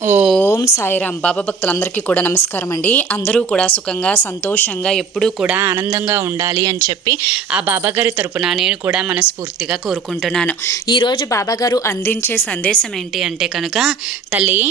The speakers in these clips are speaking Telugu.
ఓం సాయిరామ్. బాబా భక్తులందరికీ కూడా నమస్కారం అండి. అందరూ కూడా సుఖంగా సంతోషంగా ఎప్పుడూ కూడా ఆనందంగా ఉండాలి అని చెప్పి ఆ బాబాగారి తరపున నేను కూడా మనస్ఫూర్తిగా కోరుకుంటున్నాను. ఈరోజు బాబాగారు అందించే సందేశం ఏంటి అంటే కనుక, తల్లి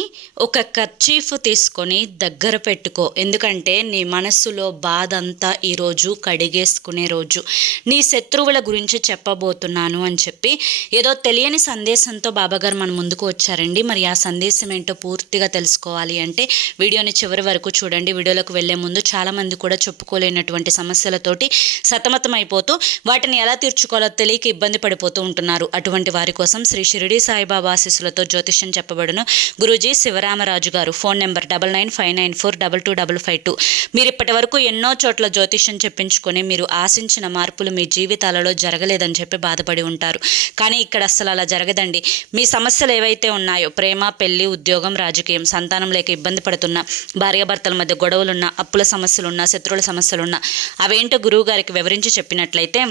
ఒక కర్చీఫ్ తీసుకొని దగ్గర పెట్టుకో. ఎందుకంటే నీ మనస్సులో బాధ అంతా ఈరోజు కడిగేసుకునే రోజు. నీ శత్రువుల గురించి చెప్పబోతున్నాను అని చెప్పి ఏదో తెలియని సందేశంతో బాబాగారు మన ముందుకు వచ్చారండి. మరి ఆ సందేశం ఏంటో పూర్తిగా తెలుసుకోవాలి అంటే వీడియోని చివరి వరకు చూడండి. వీడియోలోకి వెళ్లే ముందు చాలామంది కూడా చెప్పుకోలేనటువంటి సమస్యలతోటి సతమతం అయిపోతూ వాటిని ఎలా తీర్చుకోవాలో తెలియక ఇబ్బంది పడిపోతూ ఉంటున్నారు. అటువంటి వారి కోసం శ్రీ షిరిడి సాయిబాబా ఆశీస్సులతో జ్యోతిష్యం చెప్పబడును. గురూజీ శివరామరాజు గారు. Phone number 9959942252. మీరు ఇప్పటి వరకు ఎన్నో చోట్ల జ్యోతిష్యం చెప్పించుకొని మీరు ఆశించిన మార్పులు మీ జీవితాలలో జరగలేదని చెప్పి బాధపడి ఉంటారు. కానీ ఇక్కడ అస్సలు అలా జరగదండి. మీ సమస్యలు ఏవైతే ఉన్నాయో, ప్రేమ, పెళ్లి, ఉద్యోగం, రాజకీయం, సంతానం లేక ఇబ్బంది పడుతున్నా, భార్యాభర్తల మధ్య గొడవలున్నా, అప్పుల సమస్యలున్నా, శత్రువుల సమస్యలున్నా, అవేంటో గురువు గారికి వివరించి చెప్పినట్లయితే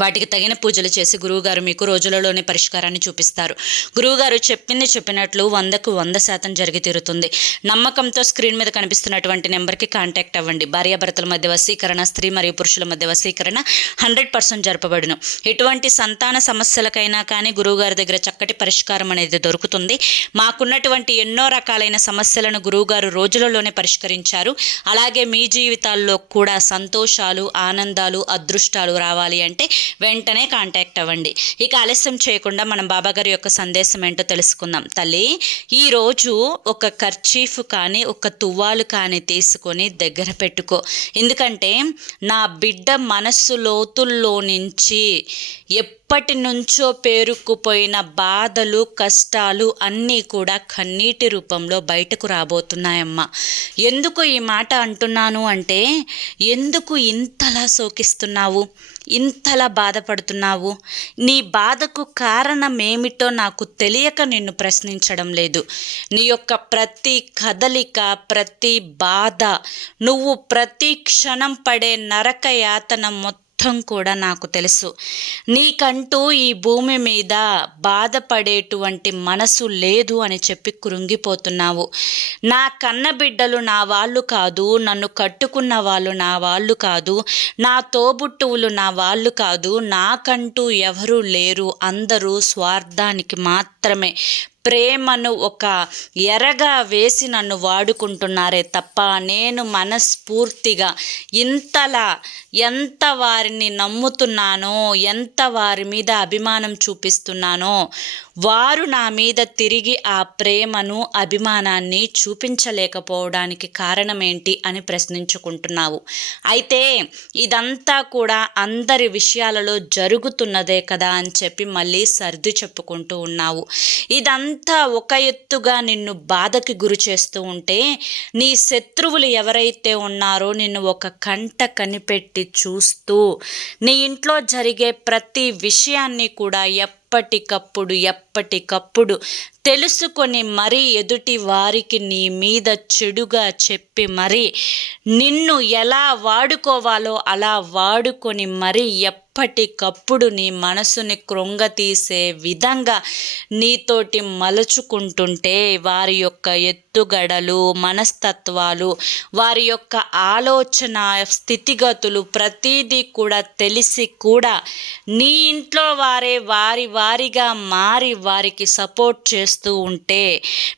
వాటికి తగిన పూజలు చేసి గురువుగారు మీకు రోజులలోనే పరిష్కారాన్ని చూపిస్తారు. గురువుగారు చెప్పినట్లు 100% జరిగి తీరుతుంది. నమ్మకంతో స్క్రీన్ మీద కనిపిస్తున్నటువంటి నెంబర్కి కాంటాక్ట్ అవ్వండి. భార్యాభర్తల మధ్య వశీకరణ, స్త్రీ మరియు పురుషుల మధ్య వశీకరణ 100% జరపబడును. ఎటువంటి సంతాన సమస్యలకైనా కానీ గురువుగారి దగ్గర చక్కటి పరిష్కారం అనేది దొరుకుతుంది. మాకున్నటువంటి ఎన్నో రకాలైన సమస్యలను గురువుగారు రోజులలోనే పరిష్కరించారు. అలాగే మీ జీవితాల్లో కూడా సంతోషాలు, ఆనందాలు, అదృష్టాలు రావాలి అంటే వెంటనే కాంటాక్ట్ అవ్వండి. ఇక ఆలస్యం చేయకుండా మనం బాబాగారి యొక్క సందేశం ఏంటో తెలుసుకుందాం. తల్లి, ఈరోజు ఒక కర్చీఫ్ కానీ ఒక తువ్వాలు కానీ తీసుకొని దగ్గర పెట్టుకో. ఎందుకంటే నా బిడ్డ మనస్సు లోతుల్లో నుంచి ఎప్పటి నుంచో పేరుకుపోయిన బాధలు, కష్టాలు అన్నీ కూడా కన్నీటి రూపంలో బయటకు రాబోతున్నాయమ్మా. ఎందుకు ఈ మాట అంటున్నాను అంటే, ఎందుకు ఇంతలా శోకిస్తున్నావు, ఇంతలా బాధపడుతున్నావు? నీ బాధకు కారణం ఏమిటో నాకు తెలియక నిన్ను ప్రశ్నించడం లేదు. నీ యొక్క ప్రతి కదలిక, ప్రతి బాధ, నువ్వు ప్రతి క్షణం పడే నరక యాతన మొత్తం కూడా నాకు తెలుసు. నీకంటూ ఈ భూమి మీద బాధపడేటువంటి మనసు లేదు అని చెప్పి కృంగిపోతున్నావు. నా కన్న బిడ్డలు నా వాళ్ళు కాదు, నన్ను కట్టుకున్న వాళ్ళు నా వాళ్ళు కాదు, నా తోబుట్టువులు నా వాళ్ళు కాదు, నాకంటూ ఎవరూ లేరు, అందరూ స్వార్థానికి మాత్రమే ప్రేమను ఒక ఎరగా వేసి నన్ను వాడుకుంటున్నారే తప్ప నేను మనస్ఫూర్తిగా ఇంతలా ఎంత వారిని నమ్ముతున్నానో, ఎంత వారి మీద అభిమానం చూపిస్తున్నానో, వారు నా మీద తిరిగి ఆ ప్రేమను, అభిమానాన్ని చూపించలేకపోవడానికి కారణం ఏంటి అని ప్రశ్నించుకుంటున్నావు. అయితే ఇదంతా కూడా అందరి విషయాలలో జరుగుతున్నదే కదా అని చెప్పి మళ్ళీ సర్ది చెప్పుకుంటూ ఉన్నావు. ఇదంతా ఒక ఎత్తుగా నిన్ను బాధకి గురి చేస్తూ ఉంటే, నీ శత్రువులు ఎవరైతే ఉన్నారో నిన్ను ఒక కంట కనిపెట్టి చూస్తూ నీ ఇంట్లో జరిగే ప్రతి విషయాన్ని కూడా ఎప్పటికప్పుడు తెలుసుకొని మరీ ఎదుటి వారికి నీ మీద చెడుగా చెప్పి మరీ నిన్ను ఎలా వాడుకోవాలో అలా వాడుకొని మరీ ఎప్పటికప్పుడు నీ మనసుని కృంగతీసే విధంగా నీతోటి మలుచుకుంటుంటే, వారి యొక్క ఎత్తుగడలు, మనస్తత్వాలు, వారి యొక్క ఆలోచన స్థితిగతులు ప్రతీదీ కూడా తెలిసి కూడా నీ ఇంట్లో వారే వారిగా మారి వారికి సపోర్ట్ చేస్తూ ఉంటే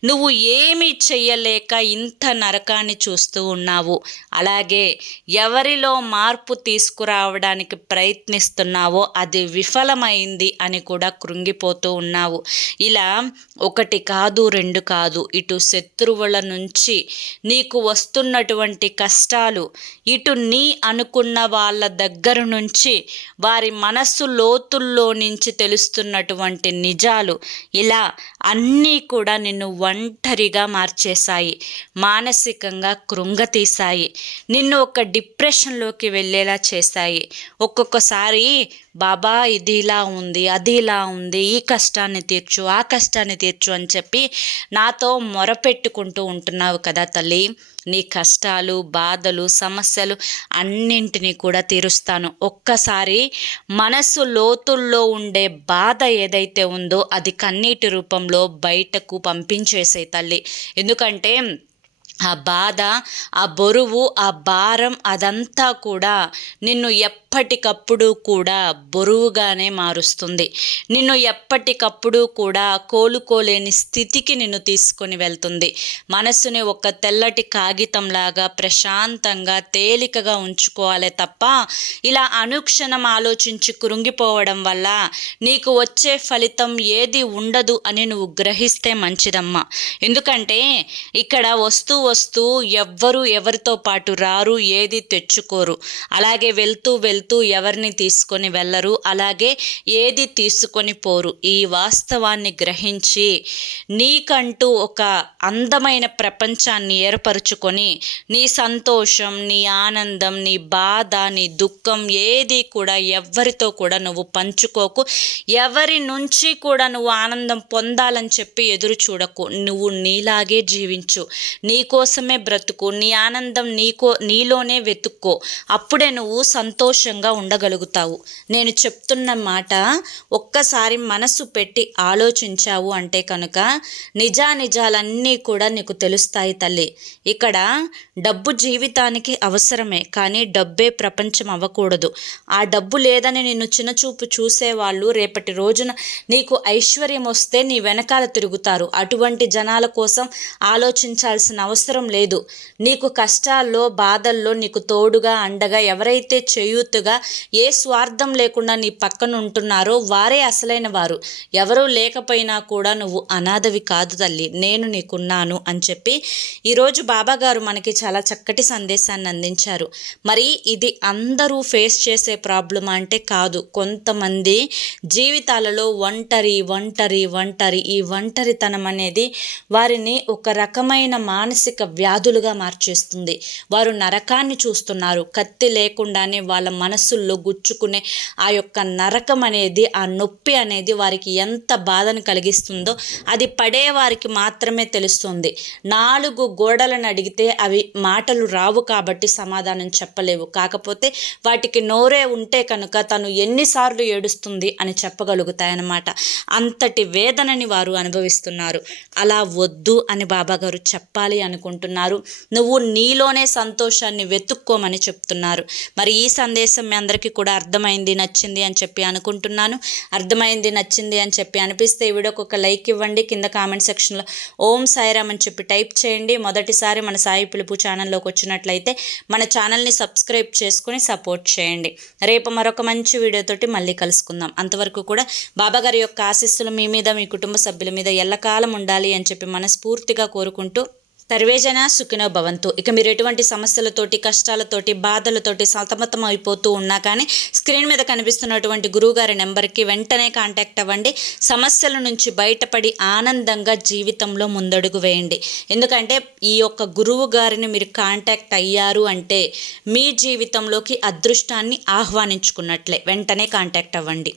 నువ్వు ఏమీ చెయ్యలేక ఇంత నరకాన్ని చూస్తూ ఉన్నావు. అలాగే ఎవరిలో మార్పు తీసుకురావడానికి ప్రయత్నిస్తున్నావో అది విఫలమైంది అని కూడా కృంగిపోతూ ఉన్నావు. ఇలా ఒకటి కాదు, రెండు కాదు, ఇటు శత్రువుల నుంచి నీకు వస్తున్నటువంటి కష్టాలు, ఇటు నీ అనుకున్న వాళ్ళ దగ్గర నుంచి వారి మనస్సు లోతుల్లో నుంచి తెలుస్తున్నటువంటి నిజాలు, ఇలా అన్నీ కూడా నిన్ను ఒంటరిగా మార్చేశాయి, మానసికంగా కృంగతీశాయి, నిన్ను ఒక డిప్రెషన్లోకి వెళ్ళేలా చేశాయి. ఒక్కొక్కసారి బాబా ఇది ఇలా ఉంది, అది ఇలా ఉంది, ఈ కష్టాన్ని తీర్చు, ఆ కష్టాన్ని తీర్చు అని చెప్పి నాతో మొరపెట్టుకుంటూ ఉంటున్నావు కదా తల్లి. నీ కష్టాలు, బాధలు, సమస్యలు అన్నింటినీ కూడా తీరుస్తాను. ఒక్కసారి మనసు లోతుల్లో ఉండే బాధ ఏదైతే ఉందో అది కన్నీటి రూపంలో బయటకు పంపించేసే తల్లి. ఎందుకంటే ఆ బాధ, ఆ బరువు, ఆ భారం అదంతా కూడా నిన్ను ఎప్పటికప్పుడు కూడా బరువుగానే మారుస్తుంది. నిన్ను ఎప్పటికప్పుడు కూడా కోలుకోలేని స్థితికి నిన్ను తీసుకొని వెళ్తుంది. మనసుని ఒక తెల్లటి కాగితంలాగా ప్రశాంతంగా తేలికగా ఉంచుకోవాలే తప్ప ఇలా అనుక్షణం ఆలోచించి కృంగిపోవడం వల్ల నీకు వచ్చే ఫలితం ఏది ఉండదు అని నువ్వు గ్రహిస్తే మంచిదమ్మా. ఎందుకంటే ఇక్కడ వస్తూ ఎవ్వరు ఎవరితో పాటు రారు, ఏది తెచ్చుకోరు. అలాగే వెళ్తూ ఎవరిని తీసుకొని వెళ్ళరు, అలాగే ఏది తీసుకొని పోరు. ఈ వాస్తవాన్ని గ్రహించి నీకంటూ ఒక అందమైన ప్రపంచాన్ని ఏర్పరచుకొని నీ సంతోషం, నీ ఆనందం, నీ బాధ, నీ దుఃఖం ఏది కూడా ఎవ్వరితో కూడా నువ్వు పంచుకోకు. ఎవరి నుంచి కూడా నువ్వు ఆనందం పొందాలని చెప్పి ఎదురు చూడకు. నువ్వు నీలాగే జీవించు, నీకోసమే బ్రతుకు, నీ ఆనందం నీలోనే వెతుక్కో. అప్పుడే నువ్వు సంతోషంగా ఉండగలుగుతావు. నేను చెప్తున్న మాట ఒక్కసారి మనసు పెట్టి ఆలోచించావు అంటే కనుక నిజానిజాలన్నీ కూడా నీకు తెలుస్తాయి తల్లి. ఇక్కడ డబ్బు జీవితానికి అవసరమే, కానీ డబ్బే ప్రపంచం అవ్వకూడదు. ఆ డబ్బు లేదని నిన్ను చిన్నచూపు చూసేవాళ్ళు రేపటి రోజున నీకు ఐశ్వర్యం వస్తే నీ వెనకాల తిరుగుతారు. అటువంటి జనాల కోసం ఆలోచించాల్సిన అవసరం లేదు. నీకు కష్టాల్లో, బాధల్లో నీకు తోడుగా, అండగా ఎవరైతే చేయూతుగా, ఏ స్వార్థం లేకుండా నీ పక్కన ఉంటున్నారో వారే అసలైన వారు. ఎవరూ లేకపోయినా కూడా నువ్వు అనాథవి కాదు తల్లి, నేను నీకున్నాను అని చెప్పి ఈరోజు బాబాగారు మనకి చాలా చక్కటి సందేశాన్ని అందించారు. మరి ఇది అందరూ ఫేస్ చేసే ప్రాబ్లం అంటే కాదు. కొంతమంది జీవితాలలో ఒంటరి ఈ ఒంటరితనం అనేది వారిని ఒక రకమైన మానసిక వ్యాధులుగా మార్చేస్తుంది. వారు నరకాన్ని చూస్తున్నారు. కత్తి లేకుండానే వాళ్ళ మనస్సుల్లో గుచ్చుకునే ఆ యొక్క నరకం అనేది, ఆ నొప్పి అనేది వారికి ఎంత బాధను కలిగిస్తుందో అది పడేవారికి మాత్రమే తెలుస్తుంది. 4 గోడలను అడిగితే అవి మాటలు రావు కాబట్టి సమాధానం చెప్పలేవు. కాకపోతే వాటికి నోరే ఉంటే కనుక తను ఎన్నిసార్లు ఏడుస్తుంది అని చెప్పగలుగుతాయన్నమాట. అంతటి వేదనని వారు అనుభవిస్తున్నారు. అలా వద్దు అని బాబాగారు చెప్పాలి అనుకుంటున్నారు. నువ్వు నీలోనే సంతోషాన్ని వెతుక్కోమని చెప్తున్నారు. మరి ఈ సందేశం మీ అందరికీ కూడా అర్థమైంది, నచ్చింది అని చెప్పి అనుకుంటున్నాను. అర్థమైంది, నచ్చింది అని చెప్పి అనిపిస్తే ఈ వీడియోకి ఒక లైక్ ఇవ్వండి. కింద కామెంట్ సెక్షన్లో ఓం సాయిరామ్ అని చెప్పి టైప్ చేయండి. మొదటిసారి మన సాయి పిలుపు ఛానల్లోకి వచ్చినట్లయితే మన ఛానల్ని సబ్స్క్రైబ్ చేసుకుని సపోర్ట్ చేయండి. రేపు మరొక మంచి వీడియోతోటి మళ్ళీ కలుసుకుందాం. అంతవరకు కూడా బాబాగారి యొక్క ఆశీస్సులు మీ మీద, మీ కుటుంబ సభ్యుల మీద ఎల్లకాలం ఉండాలి అని చెప్పి మనస్ఫూర్తిగా కోరుకుంటూ సర్వేజన సుఖినో భవంతు. ఇక మీరు ఎటువంటి సమస్యలతోటి, కష్టాలతోటి, బాధలతోటి సతమతం అయిపోతూ ఉన్నా కానీ స్క్రీన్ మీద కనిపిస్తున్నటువంటి గురువుగారి నెంబర్కి వెంటనే కాంటాక్ట్ అవ్వండి. సమస్యల నుంచి బయటపడి ఆనందంగా జీవితంలో ముందడుగు వేయండి. ఎందుకంటే ఈ యొక్క గురువు గారిని మీరు కాంటాక్ట్ అయ్యారు అంటే మీ జీవితంలోకి అదృష్టాన్ని ఆహ్వానించుకున్నట్లే. వెంటనే కాంటాక్ట్ అవ్వండి.